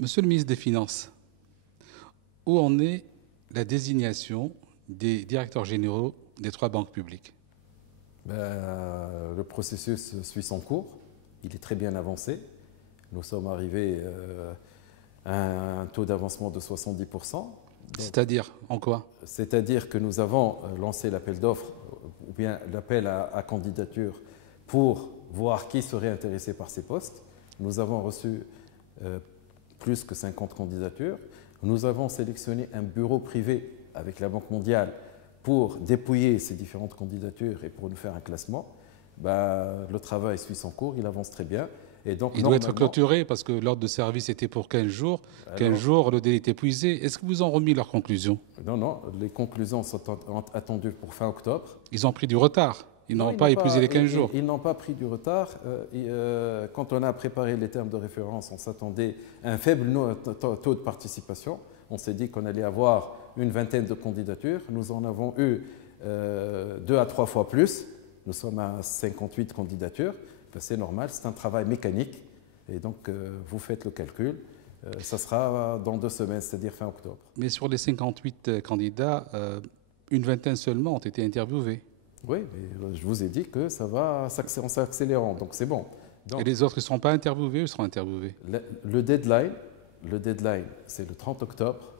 Monsieur le ministre des Finances, où en est la désignation des directeurs généraux des trois banques publiques? Le processus suit son cours. Il est très bien avancé. Nous sommes arrivés à un taux d'avancement de 70%. C'est-à-dire, en quoi? C'est-à-dire que nous avons lancé l'appel d'offres ou bien l'appel à candidature pour voir qui serait intéressé par ces postes. Nous avons reçu plus que 50 candidatures. Nous avons sélectionné un bureau privé avec la Banque mondiale pour dépouiller ces différentes candidatures et pour nous faire un classement. Le travail suit son cours, il avance très bien. Et donc, il doit être clôturé parce que l'ordre de service était pour 15 jours. 15 jours, le délai est épuisé. Est-ce que vous ont remis leurs conclusions? Non, les conclusions sont attendues pour fin octobre. Ils ont pris du retard. Ils n'ont pas épuisé les 15 jours. Ils n'ont pas pris du retard. Quand on a préparé les termes de référence, on s'attendait à un faible taux de participation. On s'est dit qu'on allait avoir une vingtaine de candidatures. Nous en avons eu 2 à 3 fois plus. Nous sommes à 58 candidatures. C'est normal, c'est un travail mécanique. Et donc, vous faites le calcul. Ça sera dans 2 semaines, c'est-à-dire fin octobre. Mais sur les 58 candidats, une vingtaine seulement ont été interviewés. Oui, mais je vous ai dit que ça va en s'accélérant, donc c'est bon. Donc, et les autres ne seront pas interviewés ou seront interviewés? Le deadline, c'est le 30 octobre.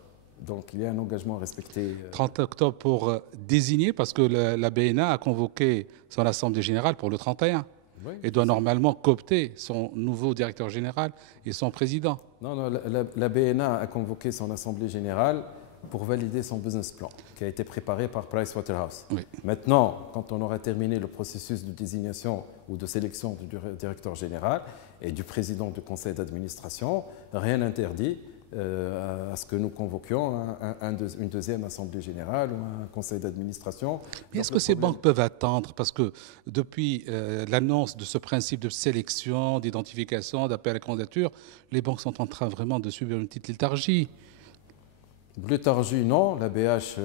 Donc il y a un engagement à respecter. 30 octobre pour désigner, parce que la BNA a convoqué son assemblée générale pour le 31. Oui, et doit normalement coopter son nouveau directeur général et son président. Non, la BNA a convoqué son assemblée générale pour valider son business plan, qui a été préparé par Pricewaterhouse. Oui. Maintenant, quand on aura terminé le processus de désignation ou de sélection du directeur général et du président du conseil d'administration, rien n'interdit à ce que nous convoquions une deuxième assemblée générale ou un conseil d'administration. Est-ce que ces banques peuvent attendre? Parce que depuis l'annonce de ce principe de sélection, d'identification, d'appel à la candidature, les banques sont en train vraiment de subir une petite léthargie. Léthargie, non. La BH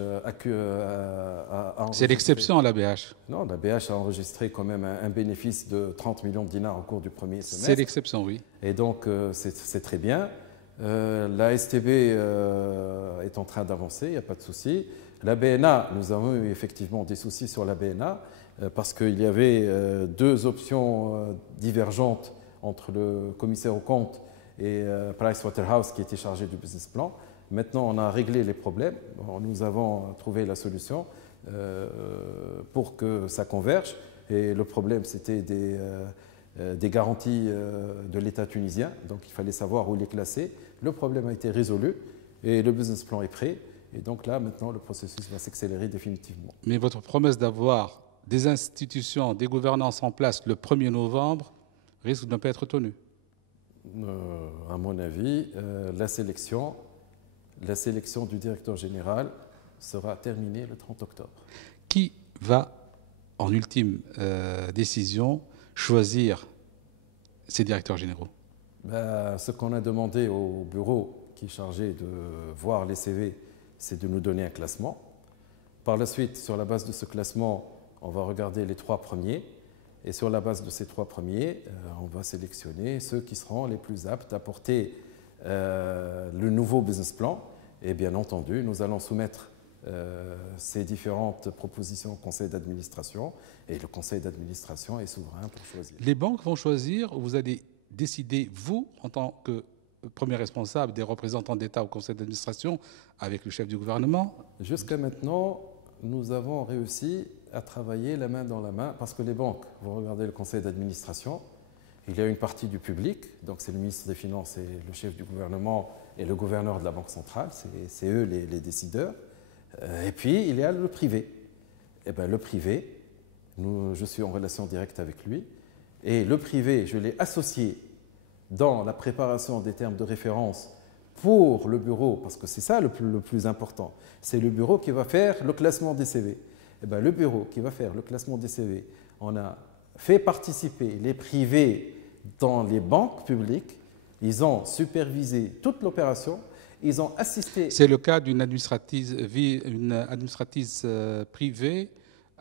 c'est l'exception, la BH. Non, la BH a enregistré quand même un bénéfice de 30 millions de dinars au cours du premier semestre. C'est l'exception, oui. Et donc, c'est très bien. La STB est en train d'avancer, il n'y a pas de souci. La BNA, nous avons eu effectivement des soucis sur la BNA parce qu'il y avait 2 options divergentes entre le commissaire aux comptes et Pricewaterhouse qui était chargé du business plan. Maintenant, on a réglé les problèmes. Nous avons trouvé la solution pour que ça converge. Et le problème, c'était des garanties de l'État tunisien. Donc, il fallait savoir où les classer. Le problème a été résolu et le business plan est prêt. Et donc là, maintenant, le processus va s'accélérer définitivement. Mais votre promesse d'avoir des institutions, des gouvernances en place le 1er novembre risque de ne pas être tenue. À mon avis, la sélection du directeur général sera terminée le 30 octobre. Qui va, en ultime décision, choisir ces directeurs généraux? Ce qu'on a demandé au bureau qui est chargé de voir les CV, c'est de nous donner un classement. Par la suite, sur la base de ce classement, on va regarder les 3 premiers. Et sur la base de ces 3 premiers, on va sélectionner ceux qui seront les plus aptes à porter le nouveau business plan. Et bien entendu, nous allons soumettre ces différentes propositions au conseil d'administration. Et le conseil d'administration est souverain pour choisir. Les banques vont choisir, ou vous allez décider, vous, en tant que premier responsable des représentants d'État au conseil d'administration, avec le chef du gouvernement? Jusqu'à maintenant, nous avons réussi à travailler la main dans la main, parce que les banques, vous regardez le conseil d'administration, il y a une partie du public, donc c'est le ministre des Finances et le chef du gouvernement et le gouverneur de la Banque centrale, c'est eux les décideurs. Et puis, il y a le privé. Et bien, le privé, je suis en relation directe avec lui, et le privé, je l'ai associé dans la préparation des termes de référence pour le bureau, parce que c'est ça le plus important, c'est le bureau qui va faire le classement des CV. Et bien, le bureau qui va faire le classement des CV, on a fait participer les privés dans les banques publiques, ils ont supervisé toute l'opération, ils ont assisté... C'est le cas d'une administratrice privée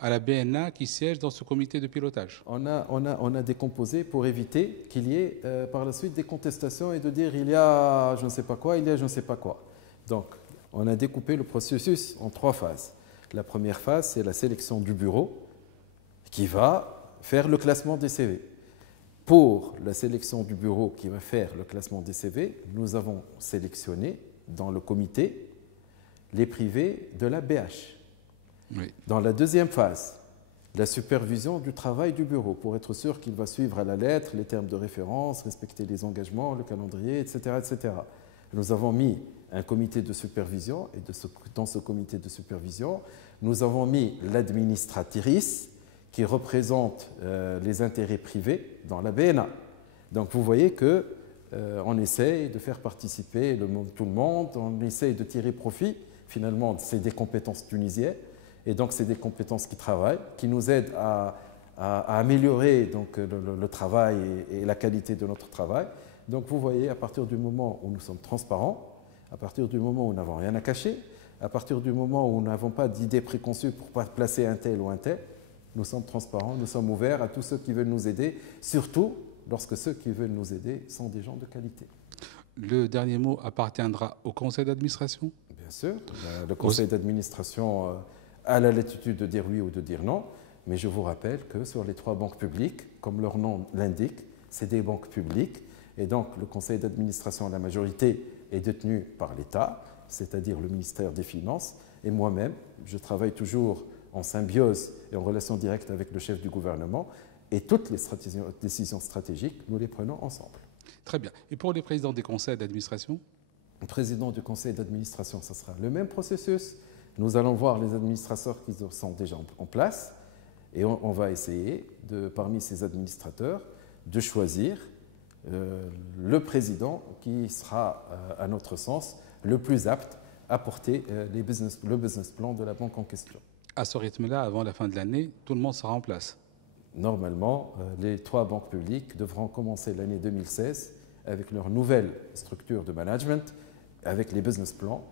à la BNA qui siège dans ce comité de pilotage. On a décomposé pour éviter qu'il y ait par la suite des contestations et de dire il y a je ne sais pas quoi, il y a je ne sais pas quoi. Donc, on a découpé le processus en 3 phases. La première phase, c'est la sélection du bureau qui va faire le classement des CV. Pour la sélection du bureau qui va faire le classement des CV, nous avons sélectionné dans le comité les privés de la BH. Oui. Dans la deuxième phase, la supervision du travail du bureau pour être sûr qu'il va suivre à la lettre les termes de référence, respecter les engagements, le calendrier, etc. etc. Nous avons mis un comité de supervision et dans ce comité de supervision, nous avons mis l'administratrice qui représente les intérêts privés dans la BNA. Donc vous voyez qu'on essaye de faire participer tout le monde, on essaye de tirer profit. Finalement, c'est des compétences tunisiennes et donc c'est des compétences qui travaillent, qui nous aident à améliorer donc, le travail et la qualité de notre travail. Donc vous voyez, à partir du moment où nous sommes transparents, à partir du moment où nous n'avons rien à cacher, à partir du moment où nous n'avons pas d'idées préconçues pour placer un tel ou un tel, nous sommes transparents, nous sommes ouverts à tous ceux qui veulent nous aider, surtout lorsque ceux qui veulent nous aider sont des gens de qualité. Le dernier mot appartiendra au conseil d'administration ? Bien sûr, le conseil d'administration a la latitude de dire oui ou de dire non, mais je vous rappelle que sur les 3 banques publiques, comme leur nom l'indique, c'est des banques publiques, et donc le conseil d'administration, la majorité, est détenu par l'État, c'est-à-dire le ministère des Finances, et moi-même, je travaille toujours en symbiose et en relation directe avec le chef du gouvernement, et toutes les décisions stratégiques, nous les prenons ensemble. Très bien. Et pour les présidents des conseils d'administration ? Le président du conseil d'administration, ce sera le même processus. Nous allons voir les administrateurs qui sont déjà en place, et on va essayer, parmi ces administrateurs, de choisir le président qui sera, à notre sens, le plus apte à porter le business plan de la banque en question. À ce rythme-là, avant la fin de l'année, tout le monde sera en place. Normalement, les 3 banques publiques devront commencer l'année 2016 avec leur nouvelle structure de management, avec les business plans,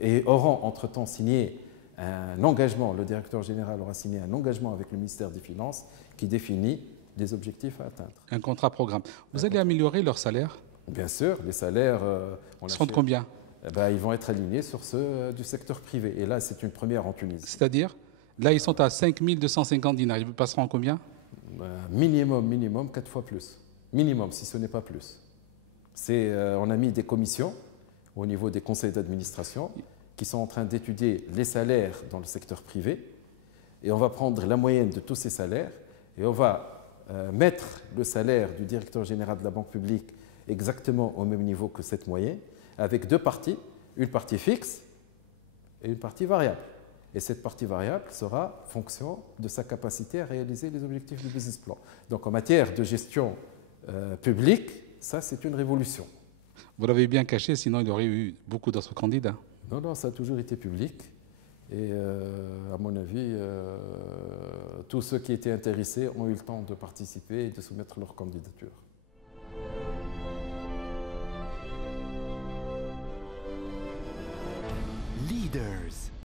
et auront entre-temps signé un engagement, le directeur général aura signé un engagement avec le ministère des Finances qui définit les objectifs à atteindre. Un contrat programme. Vous allez améliorer leur salaire ? Bien sûr, les salaires... Ils seront de combien ? Ils vont être alignés sur ceux du secteur privé. Et là, c'est une première en Tunisie. C'est-à-dire, là, ils sont à 5 250 dinars. Ils passeront en combien ? Minimum 4 fois plus. Minimum, si ce n'est pas plus. On a mis des commissions au niveau des conseils d'administration qui sont en train d'étudier les salaires dans le secteur privé. Et on va prendre la moyenne de tous ces salaires et on va mettre le salaire du directeur général de la banque publique exactement au même niveau que cette moyenne, avec 2 parties, une partie fixe et une partie variable. Et cette partie variable sera fonction de sa capacité à réaliser les objectifs du business plan. Donc en matière de gestion publique, ça c'est une révolution. Vous l'avez bien caché, sinon il y aurait eu beaucoup d'autres candidats. Non, ça a toujours été public. Et à mon avis, tous ceux qui étaient intéressés ont eu le temps de participer et de soumettre leur candidature. Leaders.